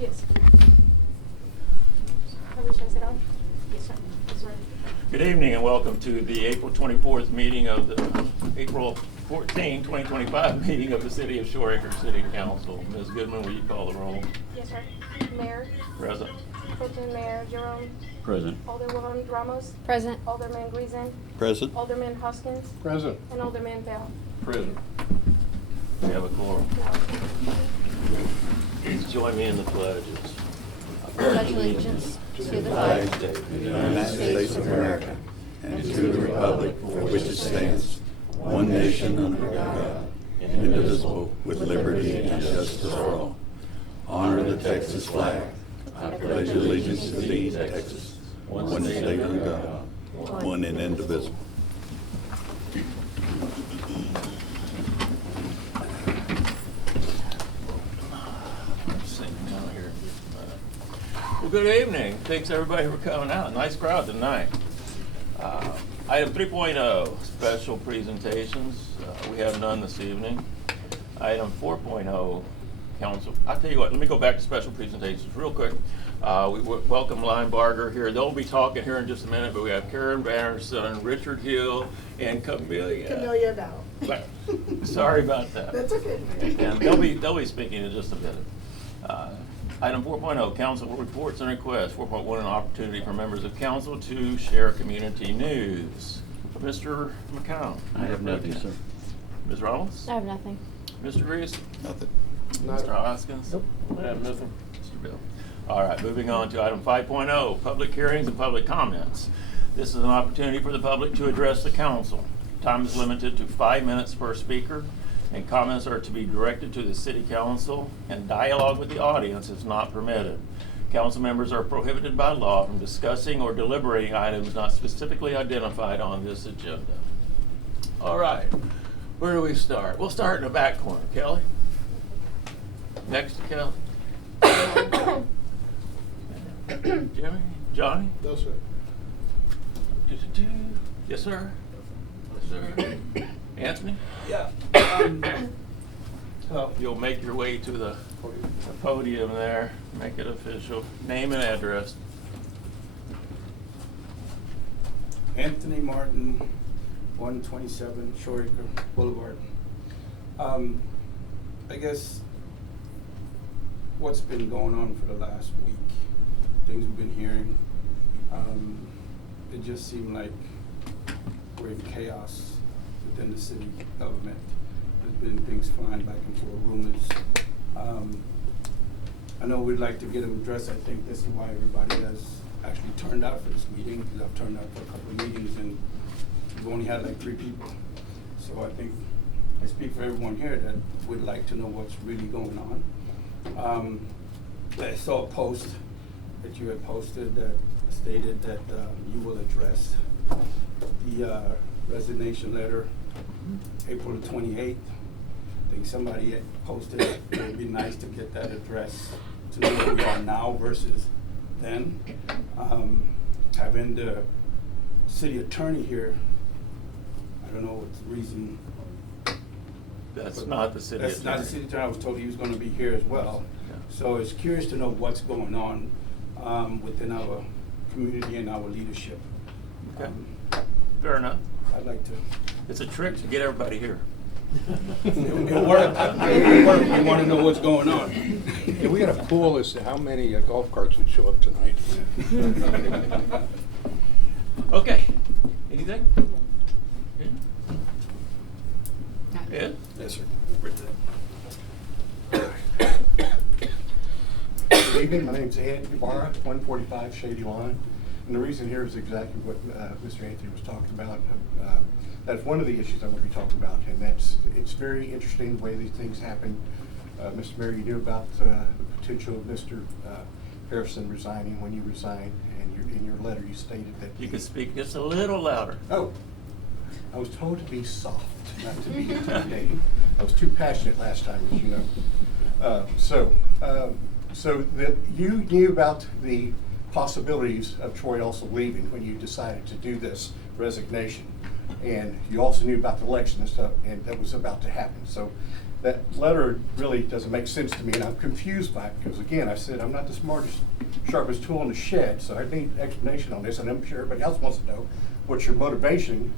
Yes. Should I sit down? Yes, sir. Yes, sir. Good evening and welcome to the April 24th meeting of the April 14, 2025 meeting of the City of Shoreacres City Council. Ms. Goodman, will you call the roll? Yes, sir. Mayor. Present. Pro-Tem Mayor Jerome. Present. Alderwoman Ramos. Present. Alderman Gleason. Present. Alderman Hoskins. Present. And Alderman Bell. Present. We have a quorum. Please join me in the pledges. Pledge allegiance to the flag of the United States of America and to the republic for which it stands, one nation under God, indivisible, with liberty and justice for all. Honor the Texas flag. I pledge allegiance to thee, Texas, one state under God, one and indivisible. Well, good evening. Thanks everybody for coming out. Nice crowd tonight. Item 3.0, special presentations. We have none this evening. Item 4.0, council. I'll tell you what, let me go back to special presentations real quick. We welcome Linebarger here. They'll be talking here in just a minute, but we have Karen Bannerson, Richard Hill, and Camellia now. Sorry about that. That's okay. And they'll be speaking in just a minute. Item 4.0, council reports and requests. 4.1, an opportunity for members of council to share community news. Mr. McCown. I have nothing, sir. Ms. Rollins? I have nothing. Mr. Reese? Nothing. Mr. Hoskins? Nope. Mr. Bill. All right, moving on to item 5.0, public hearings and public comments. This is an opportunity for the public to address the council. Time is limited to 5 minutes per speaker, and comments are to be directed to the city council, and dialogue with the audience is not permitted. Council members are prohibited by law from discussing or deliberating items not specifically identified on this agenda. All right, where do we start? We'll start in the back corner. Kelly? Next to Kelly? Jimmy? Johnny? No, sir. Yes, sir. Yes, sir. Anthony? Yeah. You'll make your way to the podium there. Make it official. Name and address. Anthony Martin, 127 Shoreacre Boulevard. I guess what's been going on for the last week, things we've been hearing, it just seemed like we're in chaos within the city government. There's been things flying back and forth, rumors. I know we'd like to get them addressed. I think this is why everybody has actually turned out for this meeting, because I've turned out for a couple of meetings and we've only had like 3 people. So I think I speak for everyone here that would like to know what's really going on. I saw a post that you had posted that stated that you will address the resignation letter April the 28th. I think somebody had posted it would be nice to get that address to know where we are now versus then. Having the city attorney here, I don't know what the reason. That's not the city That's attorney. not the city attorney. I was told he was going to be here as well. Yeah. So it's curious to know what's going on within our community and our leadership. Okay. Fair enough. I'd like to. It's a trick to get everybody here. It'll work. It'll work. We want to know what's going on. Yeah, we got a poll as to how many golf carts would show up tonight. Okay. Anything? Yeah? Ed? Yes, sir. Good evening, my name's Ed Ibarra, 145 Shady Lawn. And the reason here is exactly what Mr. Anthony was talking about. That's one of the issues I'm going to be talking about, and it's very interesting the way these things happen. Mr. Mayor, you knew about the potential of Mr. Harrison resigning when you resigned, and in your letter you stated that You can speak just a little louder. Oh, I was told to be soft, not to be intimidating. I was too passionate last time, as you know. So you knew about the possibilities of Troy also leaving when you decided to do this resignation. And you also knew about the election and stuff, and that was about to happen. So that letter really doesn't make sense to me, and I'm confused by it, because again, I said, I'm not the smartest, sharpest tool in the shed, so I need explanation on this, and I'm sure everybody else wants to know what's your motivation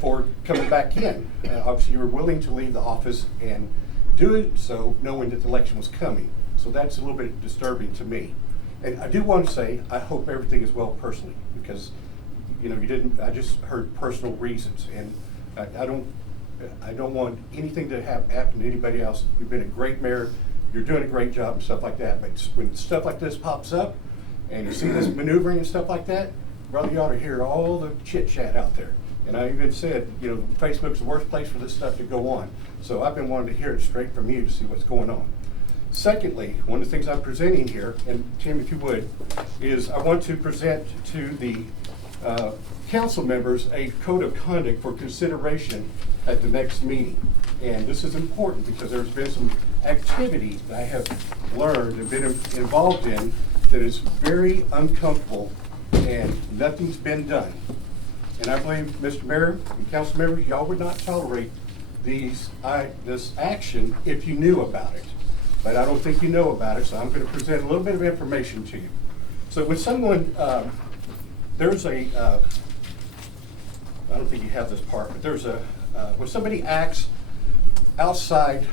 for coming back in. Obviously, you were willing to leave the office and do it so knowing that the election was coming. So that's a little bit disturbing to me. And I do want to say, I hope everything is well personally, because, you know, I just heard personal reasons, and I don't want anything to happen to anybody else. You've been a great mayor, you're doing a great job and stuff like that, but when stuff like this pops up, and you see this maneuvering and stuff like that, brother, you ought to hear all the chit chat out there. And I even said, you know, Facebook's the worst place for this stuff to go on. So I've been wanting to hear it straight from you to see what's going on. Secondly, one of the things I'm presenting here, and Tim, if you would, is I want to present to the council members a code of conduct for consideration at the next meeting. And this is important because there's been some activity that I have learned and been involved in that is very uncomfortable, and nothing's been done. And I believe, Mr. Mayor and council members, y'all would not tolerate this action if you knew about it. But I don't think you know about it, so I'm going to present a little bit of information to you. So when someone, there's a, I don't think you have this part, but there's a, when somebody acts outside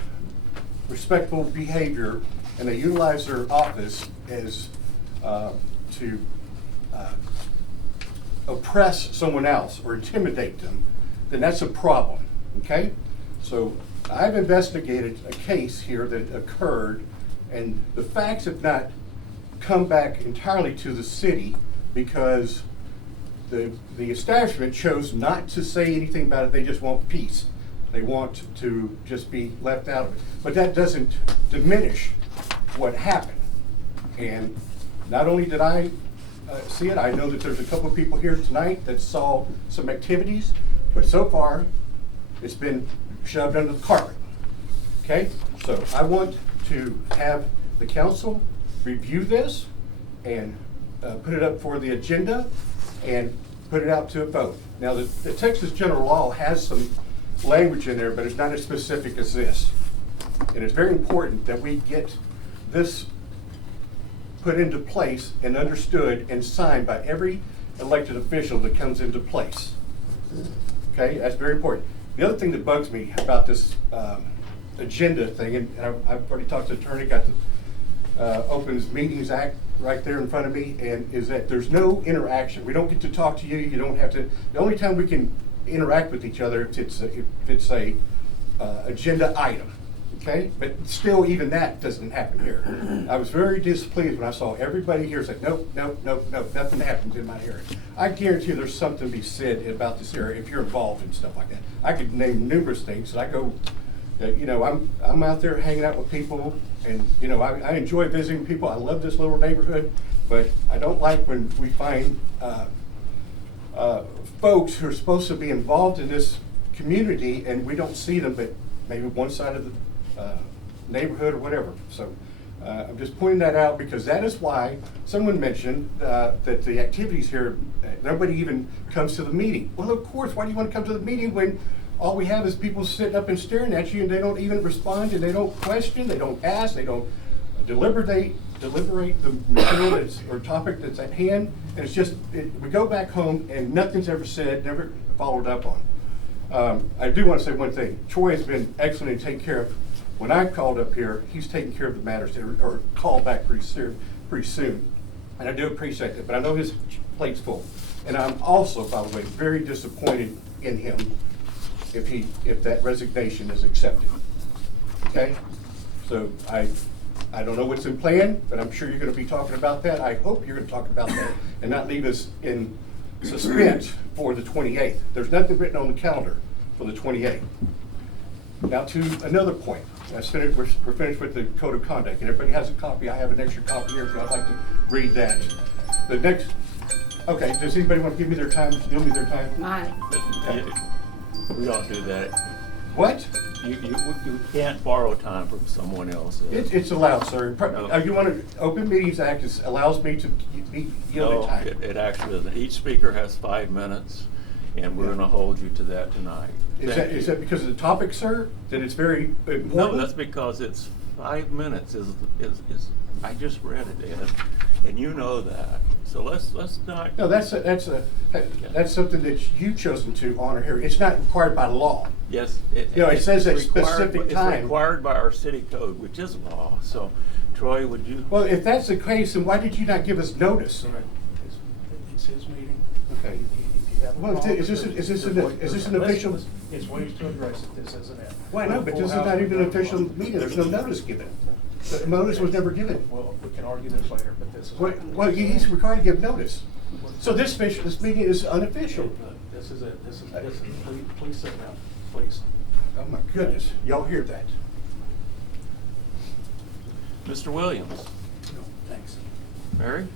respectful behavior and they utilize their office as to oppress someone else or intimidate them, then that's a problem, okay? So I've investigated a case here that occurred, and the facts have not come back entirely to the city because the establishment chose not to say anything about it. They just want peace. They want to just be left out of it. But that doesn't diminish what happened. And not only did I see it, I know that there's a couple of people here tonight that saw some activities, but so far it's been shoved under the carpet. Okay, so I want to have the council review this and put it up for the agenda and put it out to a vote. Now, the Texas General Law has some language in there, but it's not as specific as this. And it's very important that we get this put into place and understood and signed by every elected official that comes into place. Okay, that's very important. The other thing that bugs me about this agenda thing, and I've already talked to the attorney, got the Open Meetings Act right there in front of me, and is that there's no interaction. We don't get to talk to you. You don't have to. The only time we can interact with each other if it's a agenda item. Okay, but still, even that doesn't happen here. I was very displeased when I saw everybody here say, nope, nothing happens in my area. I guarantee you there's something to be said about this area if you're involved in stuff like that. I could name numerous things. I go, you know, I'm out there hanging out with people, and you know, I enjoy visiting people. I love this little neighborhood, but I don't like when we find folks who are supposed to be involved in this community and we don't see them, but maybe one side of the neighborhood or whatever. So I'm just pointing that out because that is why someone mentioned that the activities here, nobody even comes to the meeting. Well, of course, why do you want to come to the meeting when all we have is people sitting up and staring at you and they don't even respond and they don't question, they don't ask, they don't deliberate the material or topic that's at hand, and it's just, we go back home and nothing's ever said, never followed up on. I do want to say one thing. Troy has been excellent in taking care of, when I called up here, he's taking care of the matters that or called back pretty soon. And I do appreciate that, but I know his plate's full. And I'm also, by the way, very disappointed in him if that resignation is accepted. Okay? So I don't know what's in plan, but I'm sure you're going to be talking about that. I hope you're going to talk about that and not leave us in suspense for the 28th. There's nothing written on the calendar for the 28th. Now to another point. We're finished with the code of conduct, and everybody has a copy. I have an extra copy here if you'd like to read that. The next, okay, does anybody want to give me their time? Give me their time? Mine. Okay. We don't do that. What? You can't borrow time from someone else. It's allowed, sir. No. You want to, Open Meetings Act allows me to be yielded No, time. it actually isn't. Each speaker has 5 minutes, and we're gonna hold you to that tonight. Is Thank that you. because of the topic, sir? That it's very important? No, that's because it's 5 minutes I just read it, Ed, and you know that. So let's not. No, that's something that you've chosen to honor here. It's not required by law. Yes. It says it's a specific required- time. It's required by our city code, which is law. So, Troy, would you? Well, if that's the case, then why did you not give us notice? It's his meeting. Okay. If you have a Well, problem, is this an official? It's ways to address it, this isn't it. Why no, but this is not even an official meeting. There's no notice given. The notice was never given. Well, we can argue this later, but this is. Well, he's required to give notice. So this meeting is unofficial. This is it, please sit down, please. Oh my goodness, y'all hear that? Mr. Williams. No, thanks. Mary?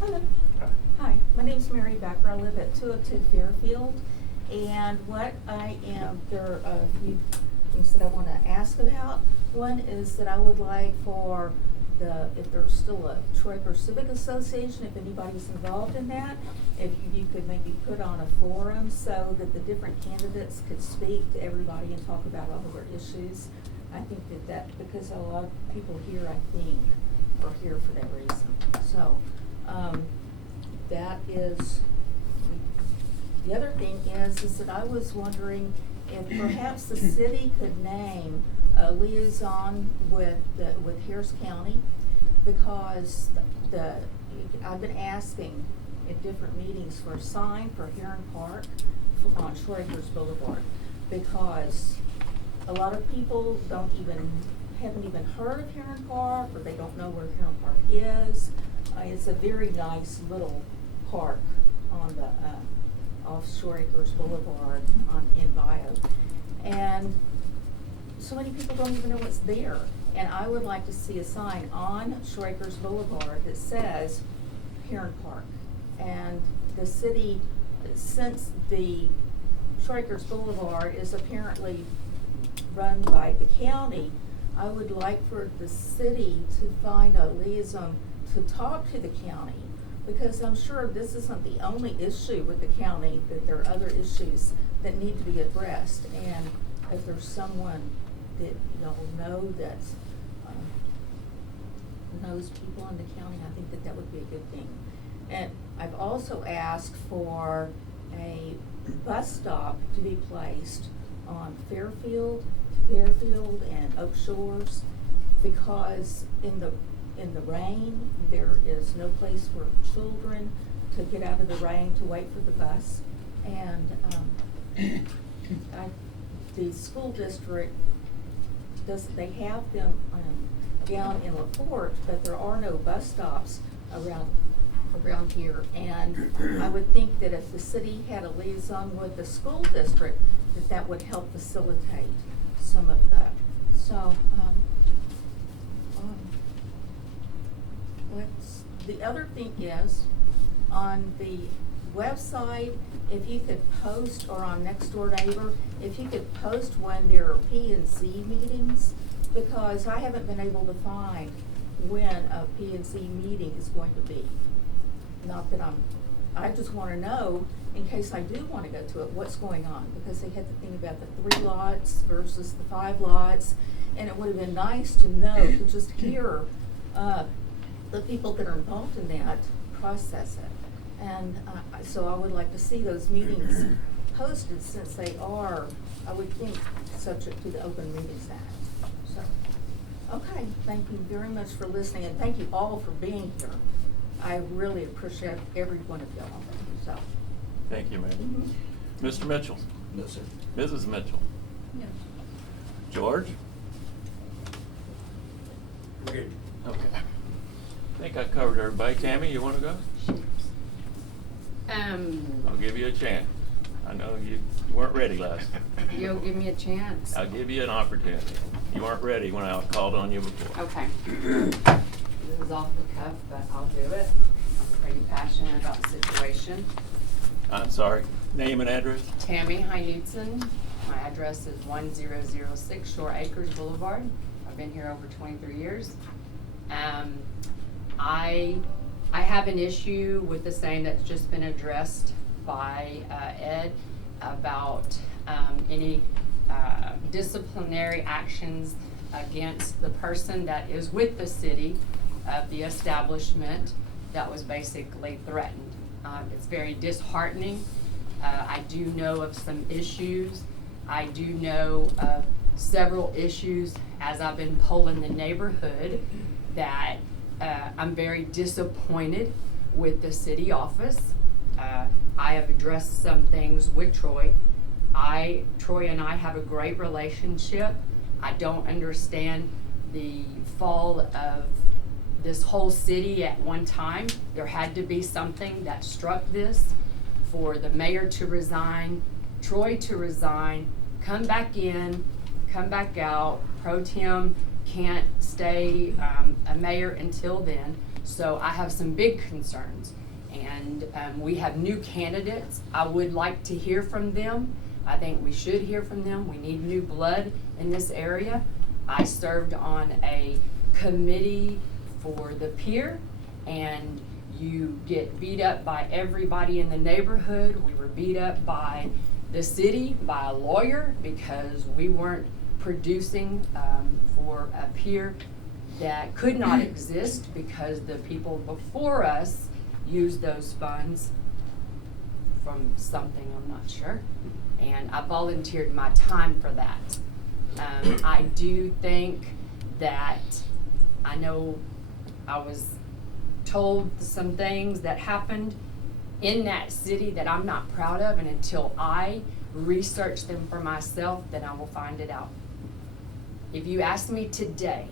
Hello. Hi, my name's Mary Becker. I live at 202 Fairfield. And there are a few things that I want to ask about. One is that I would like for if there's still a Shoreacres Civic Association, if anybody's involved in that, if you could maybe put on a forum so that the different candidates could speak to everybody and talk about all of their issues. I think that because a lot of people here, I think, are here for that reason. So, that is, the other thing is that I was wondering if perhaps the city could name a liaison with Harris County, because I've been asking at different meetings for a sign for Heron Park on Shoreacres Boulevard, because a lot of people haven't even heard of Heron Park, or they don't know where Heron Park is. It's a very nice little park on the off Shoreacres Boulevard in Bio, and so many people don't even know what's there. And I would like to see a sign on Shoreacres Boulevard that says Heron Park. And the city, since the Shoreacres Boulevard is apparently run by the county, I would like for the city to find a liaison to talk to the county, because I'm sure this isn't the only issue with the county, that there are other issues that need to be addressed. And if there's someone that y'all know that knows people in the county, I think that would be a good thing. And I've also asked for a bus stop to be placed on Fairfield and Oak Shores, because in the rain, there is no place for children to get out of the rain to wait for the bus. And the school district they have them down in LaPorte, but there are no bus stops around here. And I would think that if the city had a liaison with the school district, that would help facilitate some of that. So, the other thing is, on the website, if you could post, or on Nextdoor Neighbor, if you could post when there are P&Z meetings, because I haven't been able to find when a P&Z meeting is going to be. Not that I just want to know, in case I do want to go to it, what's going on, because they had the thing about the 3 lots versus the 5 lots, and it would have been nice to know, to just hear the people that are involved in that process it. And so I would like to see those meetings posted, since they are, I would think, subject to the Open Meetings Act. So, okay, thank you very much for listening, and thank you all for being here. I really appreciate every one of y'all. So, Thank you, ma'am. Mr. Mitchell? No, sir. Mrs. Mitchell? yeah. George? Okay. Okay. I think I covered everybody. Tammy, you want to go? I'll give you a chance. I know you weren't ready last time. You'll give me a chance? I'll give you an opportunity. You weren't ready when I called on you before. Okay. This is off the cuff, but I'll do it. I'm pretty passionate about the situation. I'm sorry. Name and address? Tammy Hynudson. My address is 1006 Shoreacres Boulevard. I've been here over 23 years. I I have an issue with the same that's just been addressed by Ed about any disciplinary actions against the person that is with the city of the establishment that was basically threatened. It's very disheartening. I do know of some issues. I do know of several issues as I've been polling the neighborhood that I'm very disappointed with the city office. I have addressed some things with Troy. Troy and I have a great relationship. I don't understand the fall of this whole city at one time. There had to be something that struck this for the mayor to resign, Troy to resign, come back in, come back out. Pro Tem can't stay a mayor until then. So I have some big concerns. And we have new candidates. I would like to hear from them. I think we should hear from them. We need new blood in this area. I served on a committee for the pier, and you get beat up by everybody in the neighborhood. We were beat up by the city, by a lawyer, because we weren't producing for a pier that could not exist because the people before us used those funds from something, I'm not sure. And I volunteered my time for that. I do think that, I know I was told some things that happened in that city that I'm not proud of, and until I research them for myself, then I will find it out. If you ask me today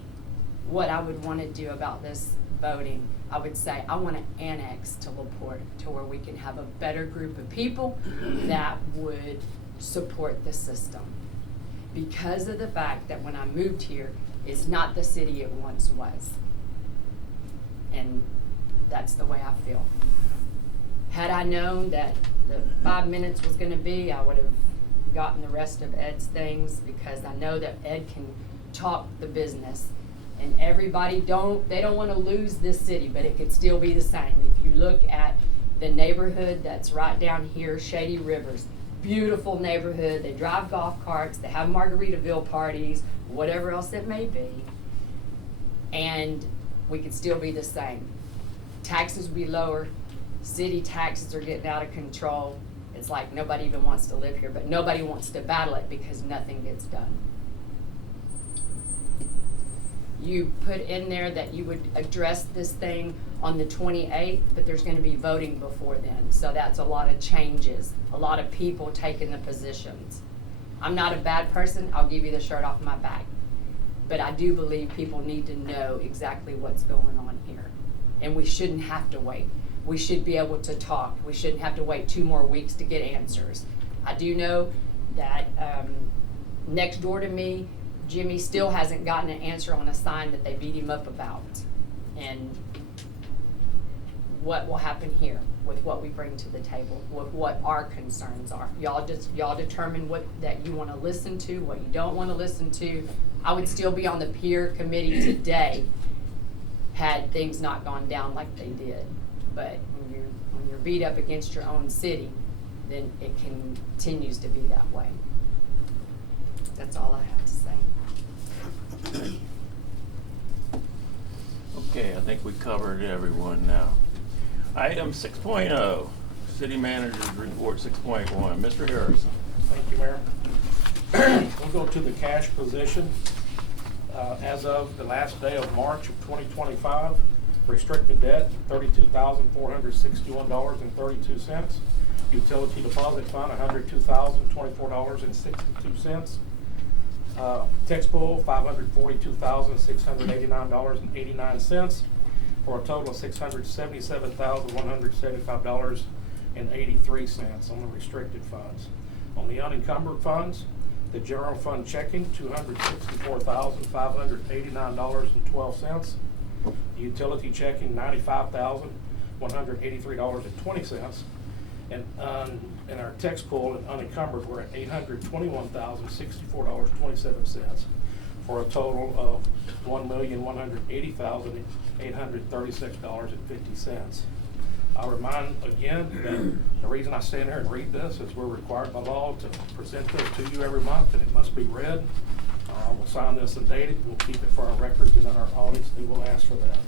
what I would want to do about this voting, I would say I want to annex to LaPorte to where we can have a better group of people that would support the system. Because of the fact that when I moved here, it's not the city it once was. And that's the way I feel. Had I known that the 5 minutes was going to be, I would have gotten the rest of Ed's things, because I know that Ed can talk the business. And everybody they don't want to lose this city, but it could still be the same. If you look at the neighborhood that's right down here, Shady Rivers, beautiful neighborhood. They drive golf carts, they have Margaritaville parties, whatever else it may be. And we could still be the same. Taxes would be lower. City taxes are getting out of control. It's like nobody even wants to live here, but nobody wants to battle it because nothing gets done. You put in there that you would address this thing on the 28th, but there's going to be voting before then. So that's a lot of changes, a lot of people taking the positions. I'm not a bad person. I'll give you the shirt off my back. But I do believe people need to know exactly what's going on here. And we shouldn't have to wait. We should be able to talk. We shouldn't have to wait 2 more weeks to get answers. I do know that next door to me, Jimmy still hasn't gotten an answer on a sign that they beat him up about. And what will happen here with what we bring to the table, with what our concerns are. Y'all determine what that you want to listen to, what you don't want to listen to. I would still be on the peer committee today had things not gone down like they did. But when you're beat up against your own city, then it continues to be that way. That's all I have to say. Okay, I think we covered everyone now. Item 6.0, City Manager's Report 6.1. Mr. Harrison. Thank you, Mayor. We'll go to the cash position. As of the last day of March of 2025, restricted debt, $32,461.32. Utility deposit fund, $102,024.62. Tax pool, $542,689.89, for a total of $677,175.83 on the restricted funds. On the unencumbered funds, the general fund checking, $264,589.12. The utility checking, $95,183.20. And in our tax pool and unencumbered, we're at $821,064.27. for a total of $1,180,836.50. I remind again that the reason I stand here and read this is we're required by law to present this to you every month, and it must be read. We'll sign this and date it. We'll keep it for our records, and then our audits, they will ask for that.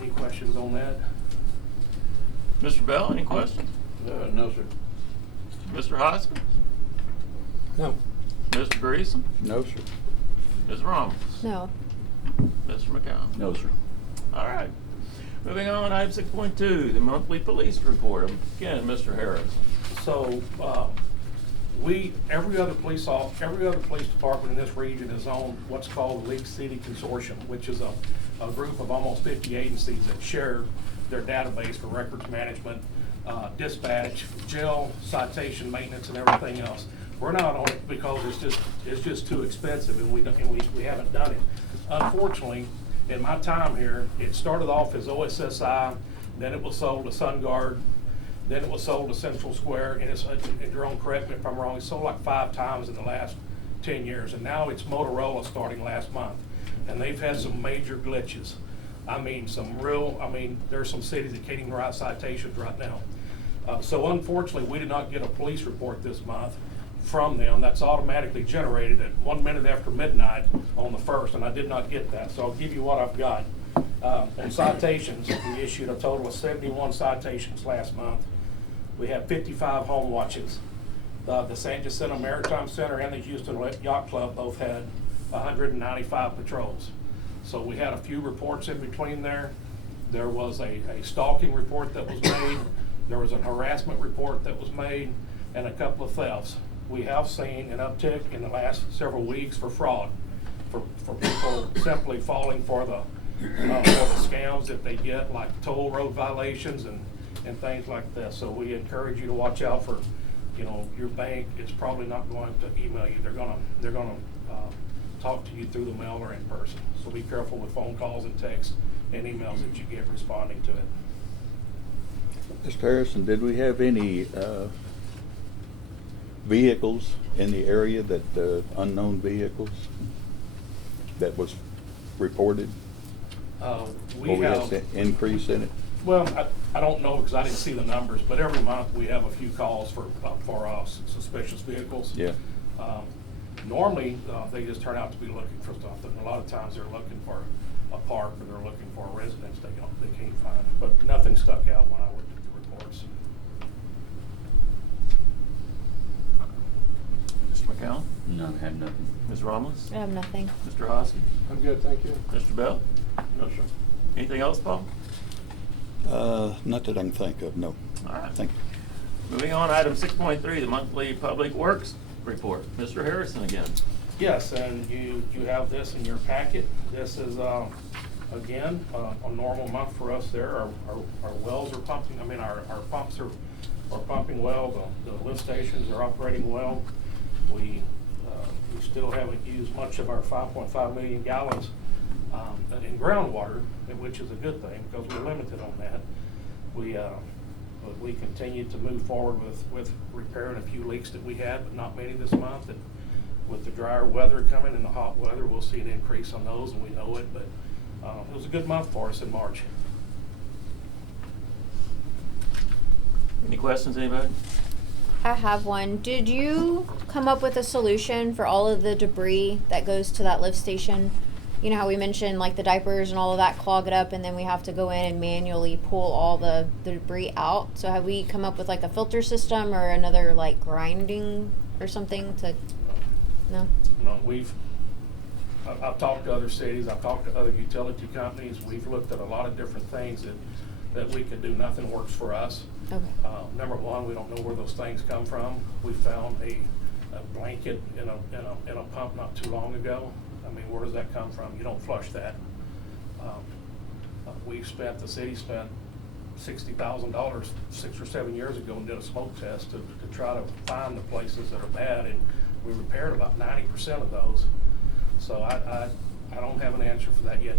Any questions on that? Mr. Bell, any questions? No, sir. Mr. Hoskins? No. Mr. Greason? No, sir. Ms. Ramos? No. Mr. McCown? No, sir. All right. Moving on, item 6.2, the monthly police report. Again, Mr. Harris. So, every other police department in this region is on what's called the League City Consortium, which is a group of almost 50 agencies that share their database for records management, dispatch, jail, citation, maintenance, and everything else. We're not on it because it's just too expensive, and we haven't done it. Unfortunately, in my time here, it started off as OSSI, then it was sold to SunGuard, then it was sold to Central Square, and Jerome, correct me if I'm wrong, it's sold like 5 times in the last 10 years, and now it's Motorola starting last month. And they've had some major glitches. There's some cities that can't even write citations right now. So unfortunately, we did not get a police report this month from them. That's automatically generated at 1 minute after midnight on the 1st, and I did not get that. So I'll give you what I've got. On citations, we issued a total of 71 citations last month. We have 55 home watches. The San Jacinto Maritime Center and the Houston Yacht Club both had 195 patrols. So we had a few reports in between there. There was a stalking report that was made. There was a harassment report that was made, and a couple of thefts. We have seen an uptick in the last several weeks for fraud, for people simply falling for the scams that they get, like toll road violations and things like this. So we encourage you to watch out for, your bank is probably not going to email you. They're gonna talk to you through the mail or in person. So be careful with phone calls and texts and emails that you get responding to it. Mr. Harrison, did we have any vehicles in the area that unknown vehicles that was reported? We had have an increase in it? Well, I don't know because I didn't see the numbers, but every month we have a few calls for suspicious vehicles. Yeah. Normally, they just turn out to be looking for something. A lot of times they're looking for a park or they're looking for a residence they can't find. But nothing stuck out when I looked at the reports. Mr. McCown? None, had nothing. Ms. Ramos? I have nothing. Mr. Hoskins? I'm good, thank you. Mr. Bell? No, sir. Anything else, Paul? Not that I can think of, no. All right. Thank you. Moving on, item 6.3, the monthly public works report. Mr. Harrison again. Yes, and you have this in your packet. This is, again, a normal month for us there. Our wells are pumping, our pumps are pumping well. The lift stations are operating well. We still haven't used much of our 5.5 million gallons in groundwater, which is a good thing because we're limited on that. But we continue to move forward with repairing a few leaks that we had, but not many this month. And with the drier weather coming and the hot weather, we'll see an increase on those, and we know it. But it was a good month for us in March. Any questions, anybody? I have one. Did you come up with a solution for all of the debris that goes to that lift station? You know how we mentioned like the diapers and all of that clog it up, and then we have to go in and manually pull all the debris out. So have we come up with like a filter system or another like grinding or something to, no? No, I've talked to other cities, I've talked to other utility companies. We've looked at a lot of different things that we could do. Nothing works for us. Okay. Number one, we don't know where those things come from. We found a blanket in a pump not too long ago. Where does that come from? You don't flush that. The city spent $60,000 6 or 7 years ago and did a smoke test to try to find the places that are bad, and we repaired about 90% of those. So I don't have an answer for that yet.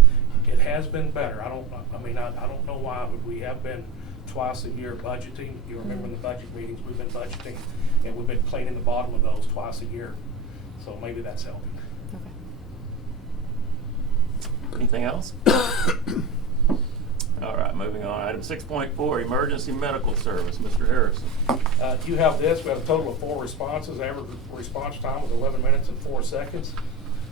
It has been better. I don't know why, but we have been twice a year budgeting. You remember in the budget meetings, we've been budgeting, and we've been cleaning the bottom of those twice a year. So maybe that's helping. Okay. Anything else? All right, moving on. Item 6.4, emergency medical service. Mr. Harrison. You have this, we have a total of 4 responses. Average response time was 11 minutes and 4 seconds.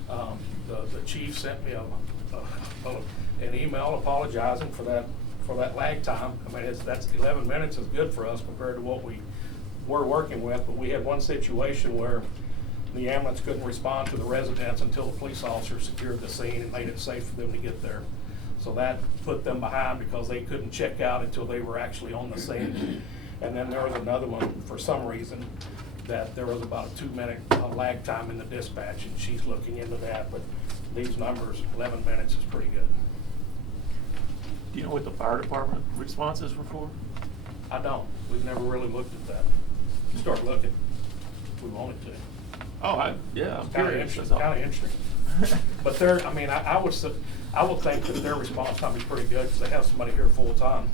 The chief sent me an email apologizing for that lag time. I mean, that's 11 minutes is good for us compared to what we were working with, but we had one situation where the ambulance couldn't respond to the residents until the police officer secured the scene and made it safe for them to get there. So that put them behind because they couldn't check out until they were actually on the scene. And then there was another one, for some reason, that there was about a 2-minute lag time in the dispatch, and she's looking into that. But these numbers, 11 minutes is pretty good. Do you know what the fire department responses were for? I don't. We've never really looked at that. Start looking. We wanted to. Oh, yeah, I'm It's kind of curious. interesting. Kind of interesting. But they're, I mean, I would think that their response time is pretty good because they have somebody here full time.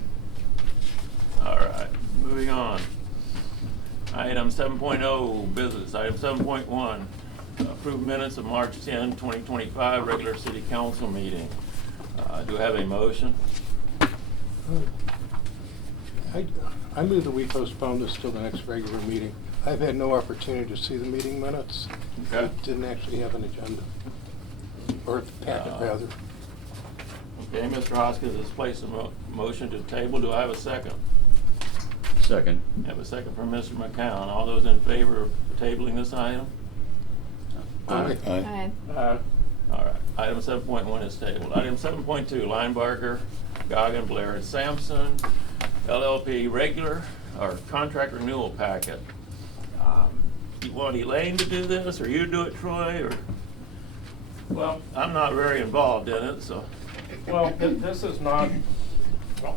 All right, moving on. Item 7.0, business. Item 7.1, approved minutes of March 10, 2025, regular city council meeting. Do I have a motion? I move that we postpone this till the next regular meeting. I've had no opportunity to see the meeting minutes. Okay. It didn't actually have an agenda, or packet rather. Okay, Mr. Hoskins has placed a motion to table. Do I have a second? Second. I have a second from Mr. McCown. All those in favor of tabling this item? Aye. Aye. All right, item 7.1 is tabled. Item 7.2, Linebarger, Goggin, Blair, and Sampson, LLP, regular or contract renewal packet. You want Elaine to do this, or you do it, Troy, or? Well, I'm not very involved in it, so. Well, this is not,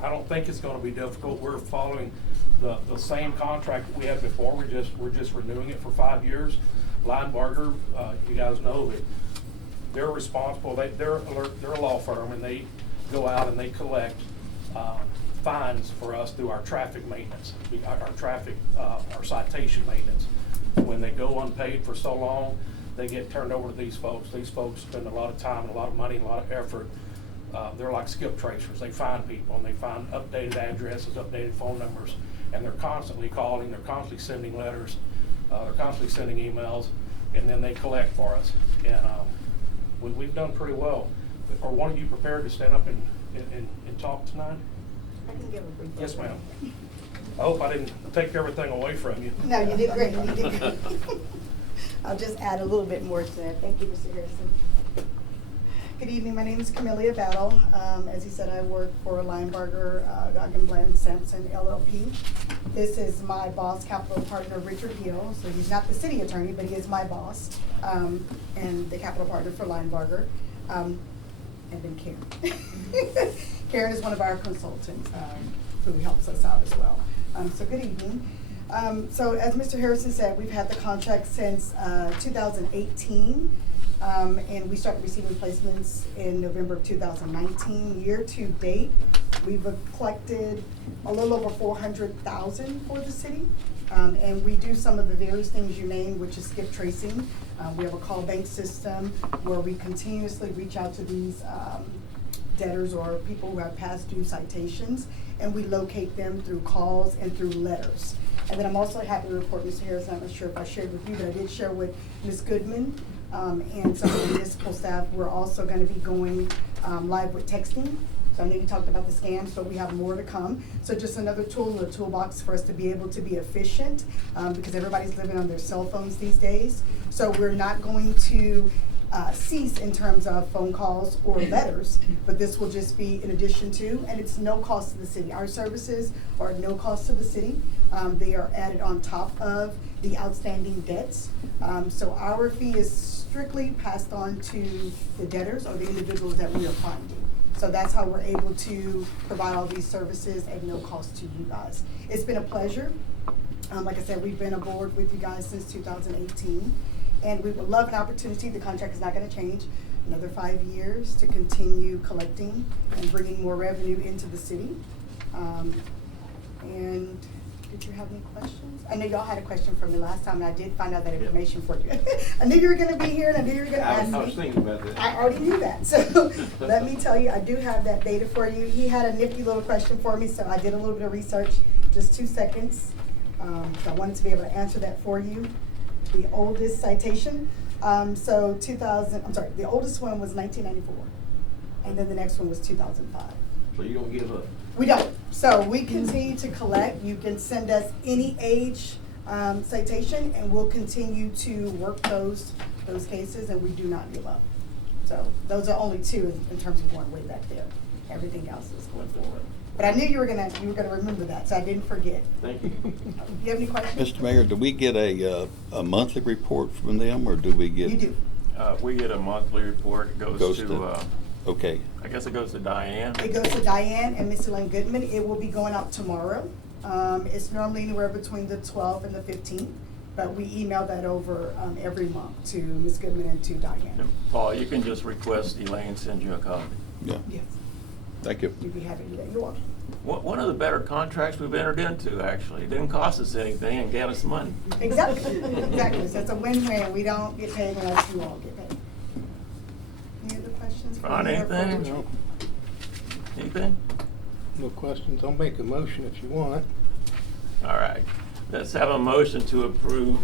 I don't think it's gonna be difficult. We're following the same contract that we had before. We're just renewing it for 5 years. Linebarger, you guys know that they're responsible, they're a law firm, and they go out and they collect fines for us through our traffic maintenance, our citation maintenance. When they go unpaid for so long, they get turned over to these folks. These folks spend a lot of time, and a lot of money, and a lot of effort. They're like skip tracers. They find people, and they find updated addresses, updated phone numbers, and they're constantly calling, they're constantly sending letters, they're constantly sending emails, and then they collect for us. And we've done pretty well. Are one of you prepared to stand up and talk tonight? I can give a brief. Yes, ma'am. I hope I didn't take everything away from you. No, you did great, you did good. I'll just add a little bit more to that. Thank you, Mr. Harrison. Good evening, my name is Camellia Battle. As he said, I work for Linebarger, Goggin, Bland, Sampson, LLP. This is my boss, capital partner, Richard Hill. So he's not the city attorney, but he is my boss, and the capital partner for Linebarger. And then Karen. Karen is one of our consultants, who helps us out as well. So good evening. So as Mr. Harrison said, we've had the contract since 2018. And we started receiving placements in November of 2019. Year to date, we've collected a little over $400,000 for the city. And we do some of the various things you named, which is skip tracing. We have a call bank system where we continuously reach out to these debtors or people who have past due citations, and we locate them through calls and through letters. And then I'm also happy to report, Mr. Harrison, I'm not sure if I shared with you, but I did share with Ms. Goodman and some of the municipal staff. We're also going to be going live with texting. So I know you talked about the scams, but we have more to come. So just another tool in the toolbox for us to be able to be efficient because everybody's living on their cell phones these days. So we're not going to cease in terms of phone calls or letters, but this will just be in addition to, and it's no cost to the city. Our services are no cost to the city. They are added on top of the outstanding debts. So our fee is strictly passed on to the debtors or the individuals that we are finding. So that's how we're able to provide all these services at no cost to you guys. It's been a pleasure. Like I said, we've been aboard with you guys since 2018. And we would love an opportunity, the contract is not going to change, another 5 years to continue collecting and bringing more revenue into the city. And Did you have any questions? I know y'all had a question for me last time, and I did find out that information for you. I knew you were gonna be here, and I knew you were gonna ask me. I was thinking about that. I already knew that, so let me tell you, I do have that data for you. He had a nifty little question for me, so I did a little bit of research, just 2 seconds. So I wanted to be able to answer that for you. The oldest citation, the oldest one was 1994, and then the next one was 2005. So you don't give up? We don't. So we continue to collect. You can send us any age citation, and we'll continue to work those cases, and we do not give up. So those are only 2 in terms of going way back there. Everything else is going forward. But I knew you were gonna remember that, so I didn't forget. Thank you. Do you have any questions? Mr. Mayor, do we get a monthly report from them, or do we get? You do. We get a monthly report. It goes to okay. I guess it goes to Diane. It goes to Diane and Miss Elaine Goodman. It will be going out tomorrow. It's normally anywhere between the 12th and the 15th, but we email that over every month to Miss Goodman and to Diane. And Paul, you can just request Elaine send you a copy. Yeah. Yes, Thank you. you'd be happy to do that. You're welcome. One of the better contracts we've entered into, actually. It didn't cost us anything and gave us money. Exactly, exactly. So it's a win-win. We don't get paid unless you all get paid. Any other questions? Ron, anything? No, Anything? no questions. I'll make a motion if you want. All right. Let's have a motion to approve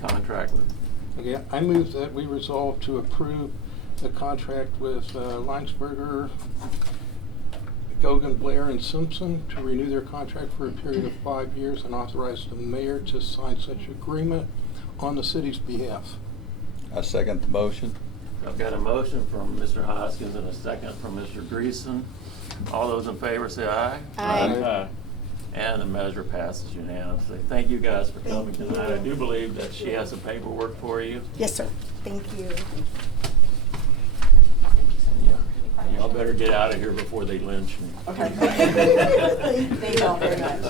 contract with. Okay, I move that we resolve to approve the contract with Leinsberger, Gogan, Blair, and Simpson to renew their contract for a period of 5 years and authorize the mayor to sign such agreement on the city's behalf. I second the motion. I've got a motion from Mr. Hoskins and a second from Mr. Greason. All those in favor say aye. Aye. And the measure passes unanimously. Thank you guys for coming Thank tonight. you. I do believe that she has some paperwork for you. Yes, sir. Thank you. And y'all better get out of here before they lynch me. Okay. Thank you all very much.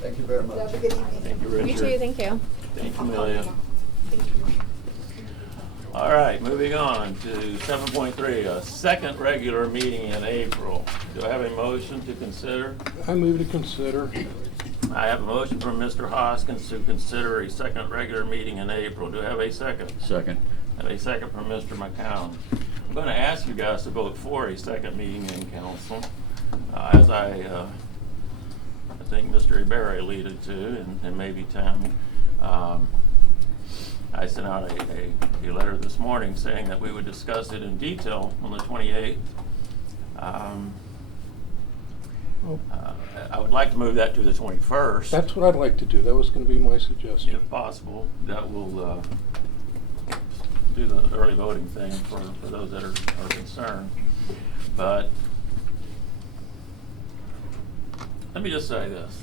Thank you very much. Have a good evening. Thank you, Richard. You too, thank you. Thank you, Amelia. Thank you. All right, moving on to 7.3, a second regular meeting in April. Do I have a motion to consider? I move to consider. I have a motion from Mr. Hoskins to consider a second regular meeting in April. Do I have a second? Second. I have a second from Mr. McCown. I'm going to ask you guys to vote for a second meeting in council. As I think Mr. Ibarra alluded to, and maybe Tammy, I sent out a letter this morning saying that we would discuss it in detail on the 28th. I would like to move that to the 21st. That's what I'd like to do. That was going to be my suggestion. If possible. That will do the early voting thing for those that are concerned. But let me just say this.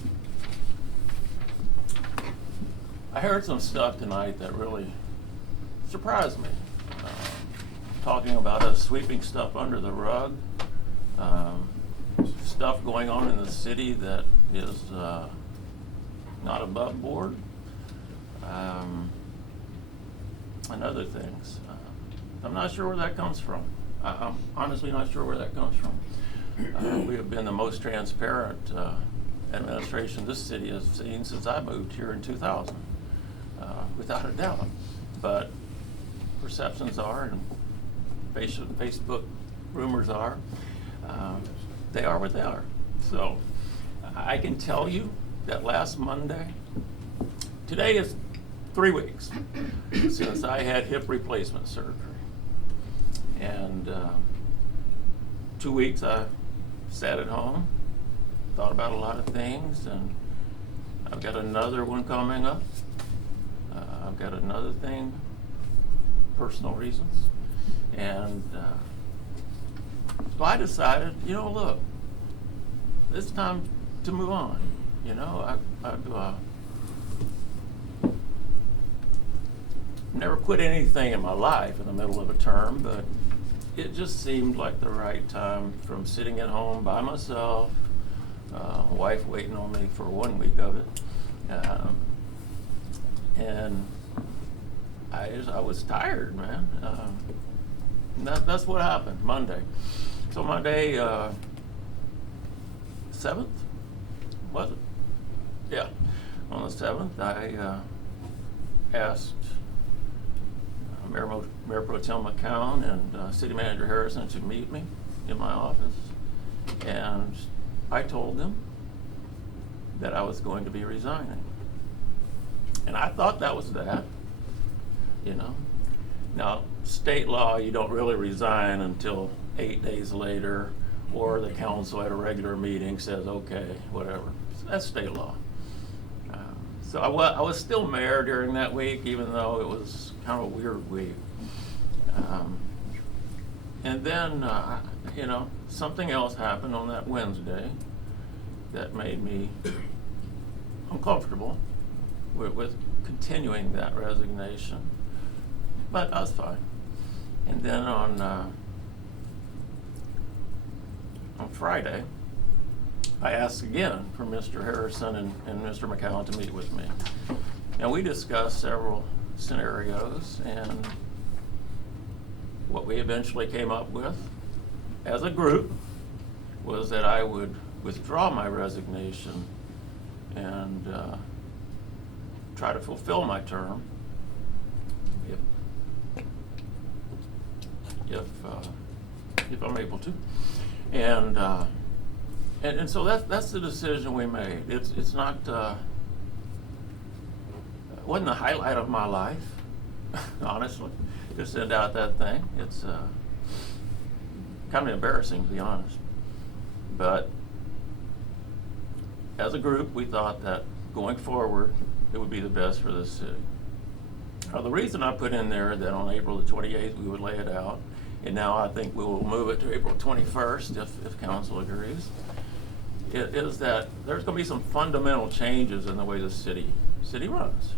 I heard some stuff tonight that really surprised me. Talking about us sweeping stuff under the rug. Stuff going on in the city that is not above board. And other things. I'm not sure where that comes from. I'm honestly not sure where that comes from. We have been the most transparent administration this city has seen since I moved here in 2000, without a doubt. But perceptions are, and Facebook rumors are, they are what they are. So I can tell you that last Monday, today is 3 weeks since I had hip replacement surgery. And 2 weeks I sat at home, thought about a lot of things, and I've got another one coming up. I've got another thing, personal reasons. And so I decided, look, it's time to move on. I've never quit anything in my life in the middle of a term, but it just seemed like the right time from sitting at home by myself, wife waiting on me for 1 week of it. And I was tired, man. That's what happened Monday. So Monday, 7th, was it? Yeah, on the 7th, I asked Mayor Pro Tem McCown and City Manager Harrison to meet me in my office, and I told them that I was going to be resigning. And I thought that was that, you know. Now, state law, you don't really resign until 8 days later, or the council at a regular meeting says, okay, whatever. So that's state law. So I was still mayor during that week, even though it was kind of a weird week. And then, you know, something else happened on that Wednesday that made me uncomfortable with continuing that resignation. But I was fine. And then on Friday, I asked again for Mr. Harrison and Mr. McCown to meet with me. And we discussed several scenarios, and what we eventually came up with as a group was that I would withdraw my resignation and try to fulfill my term if I'm able to. And so that's the decision we made. It's not it wasn't the highlight of my life, honestly, to send out that thing. It's kind of embarrassing, to be honest. But as a group, we thought that going forward, it would be the best for this city. Now, the reason I put in there that on April the 28th we would lay it out, and now I think we will move it to April 21st if council agrees, it is that there's going to be some fundamental changes in the way the city runs.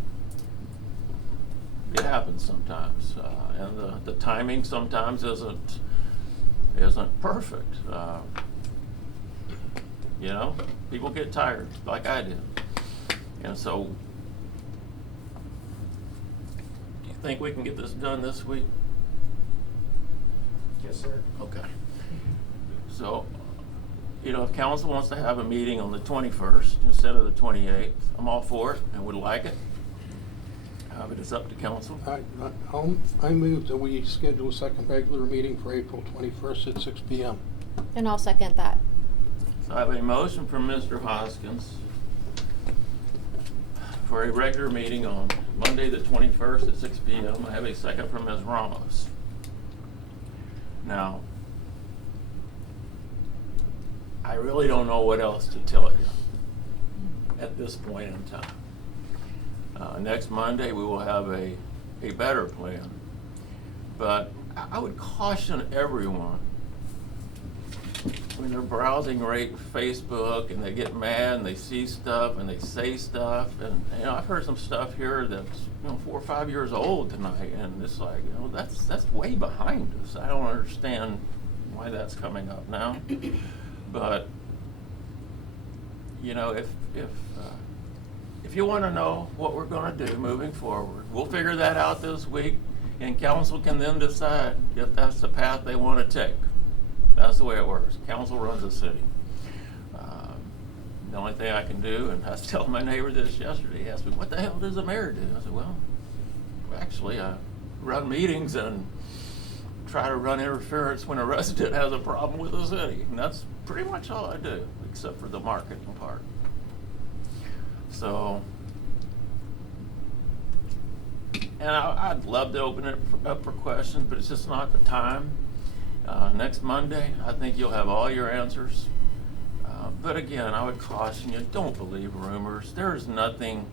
It happens sometimes, and the timing sometimes isn't perfect. You know, people get tired, like I did, and so. Do you think we can get this done this week? Yes, sir. Okay. So, you know, if council wants to have a meeting on the 21st instead of the 28th, I'm all for it and would like it. But it's up to council. I move that we schedule a second regular meeting for April 21st at 6 p.m. And I'll second that. So I have a motion from Mr. Hoskins for a regular meeting on Monday the 21st at 6 p.m. I have a second from Ms. Ramos. Now, I really don't know what else to tell you at this point in time. Next Monday, we will have a better plan. But I would caution everyone when they're browsing Facebook and they get mad and they see stuff and they say stuff. And you know, I've heard some stuff here that's 4 or 5 years old tonight, and it's like, that's way behind us. I don't understand why that's coming up now. But you know, if you want to know what we're going to do moving forward, we'll figure that out this week, and council can then decide if that's the path they want to take. That's the way it works. Council runs the city. The only thing I can do, and I was telling my neighbor this yesterday, he asked me, what the hell does the mayor do? I said, well, actually, I run meetings and try to run interference when a resident has a problem with the city. And that's pretty much all I do, except for the marketing part. So, and I'd love to open it up for questions, but it's just not the time. Next Monday, I think you'll have all your answers. But again, I would caution you, don't believe rumors. There's nothing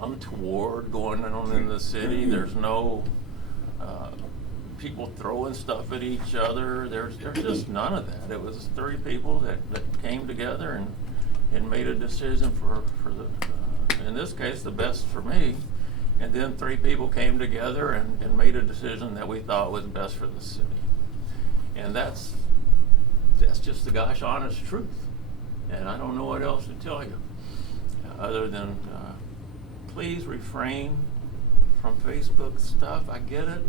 untoward going on in the city. There's no people throwing stuff at each other. There's just none of that. It was 3 people that came together and made a decision for the, in this case, the best for me. And then 3 people came together and made a decision that we thought was best for the city. And that's just the gosh honest truth. And I don't know what else to tell you other than please refrain from Facebook stuff. I get it.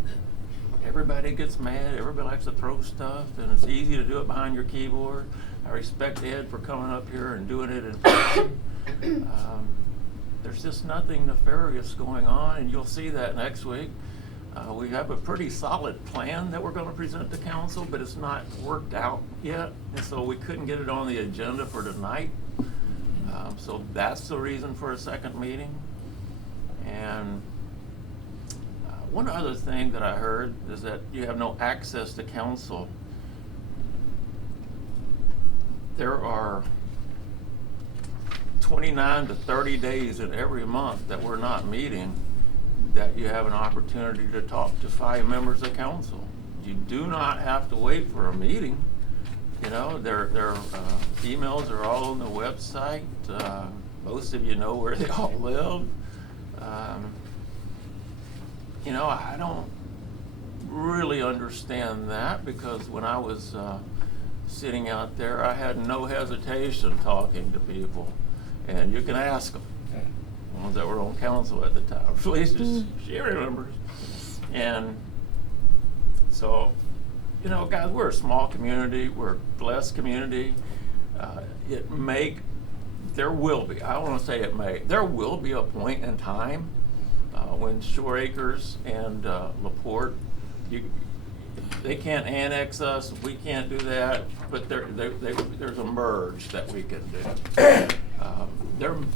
Everybody gets mad. Everybody likes to throw stuff, and it's easy to do it behind your keyboard. I respect Ed for coming up here and doing it in person. there's just nothing nefarious going on, and you'll see that next week. We have a pretty solid plan that we're gonna present to council, but it's not worked out yet, and so we couldn't get it on the agenda for tonight. So that's the reason for a second meeting. And one other thing that I heard is that you have no access to council. There are 29 to 30 days in every month that we're not meeting that you have an opportunity to talk to 5 members of council. You do not have to wait for a meeting. You know, their emails are all on the website. Most of you know where they all live. You know, I don't really understand that, because when I was sitting out there, I had no hesitation talking to people, and you can ask them, the ones that were on council at the time. Felicia, she remembers. And so, you know, guys, we're a small community, we're a blessed community. There will be, I don't want to say it may, there will be a point in time when Shoreacres and LaPorte, they can't annex us, we can't do that, but there's a merge that we can do.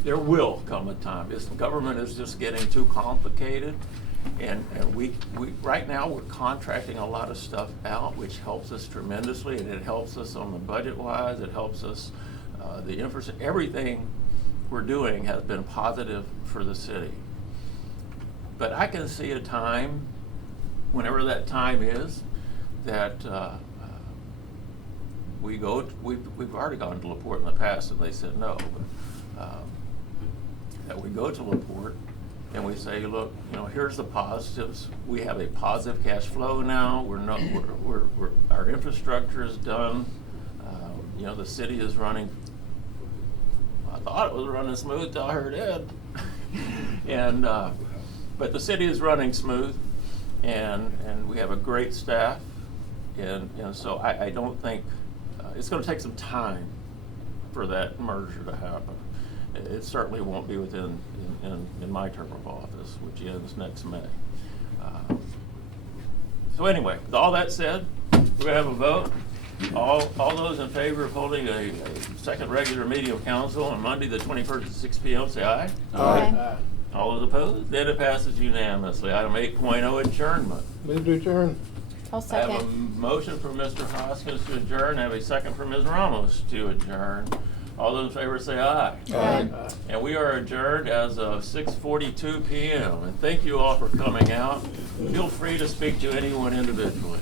There will come a time. This government is just getting too complicated, and we right now we're contracting a lot of stuff out, which helps us tremendously, and it helps us on the budget wise. It helps us the infrastructure. Everything we're doing has been positive for the city. But I can see a time, whenever that time is, that we've already gone to LaPorte in the past and they said no, but that we go to LaPorte and we say, look, you know, here's the positives. We have a positive cash flow now. Our infrastructure is done. You know, the city is running. I thought it was running smooth till I heard Ed, and but the city is running smooth, and we have a great staff, and so I don't think it's going to take some time for that merger to happen. It certainly won't be within in my term of office, which ends next May. So anyway, with all that said, we're going to have a vote. All those in favor of holding a second regular meeting of council on Monday the 21st at 6 p.m. say aye. Aye. All those opposed? Then it passes unanimously. Item 8.0, adjournment. Move to adjourn. I'll I have a second. motion from Mr. Hoskins to adjourn. I have a second from Ms. Ramos to adjourn. All those in favor say aye. Aye. And we are adjourned as of 6:42 p.m. And thank you all for coming out. Feel free to speak to anyone individually.